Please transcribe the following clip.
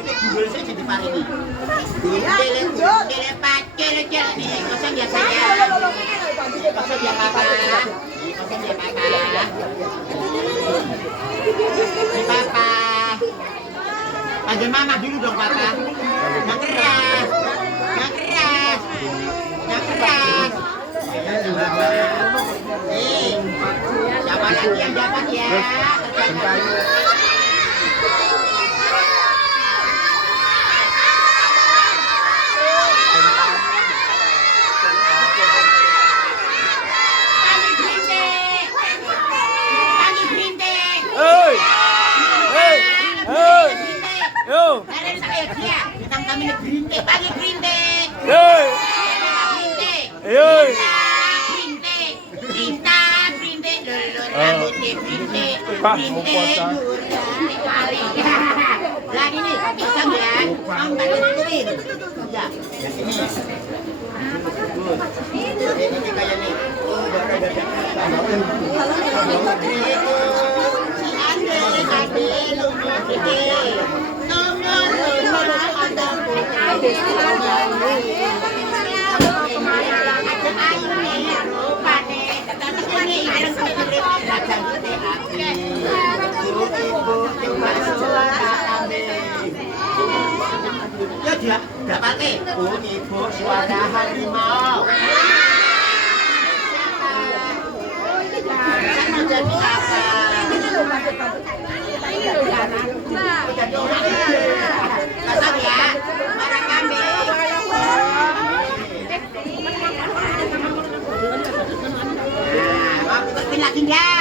Ini gundul saya jadi parini. Dilepat, kele-kele nih, kosong ya saya. Kosong ya papa. Kosong ya papa. Ini papa. Panggil mama dulu dong papa. Yang keras. Yang keras. Yang keras. Siapa lagi yang dapat ya? Pak, mau puasa. Lah ini, pasang ya. Mau nggak dituturin? Ya, yang ini. Ini kayak nih. Ya dia dapatnya ibu suara harimau. Saya jadi apa? Jadi orang pasang ya, marah kambing. Nah, mau kita lagi ya.